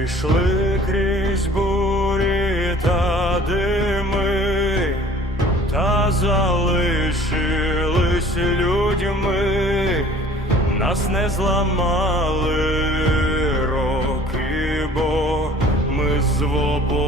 Прийшли крізь бурі та дими, та залишились людьми, нас не зламали роки, бо ми свободні.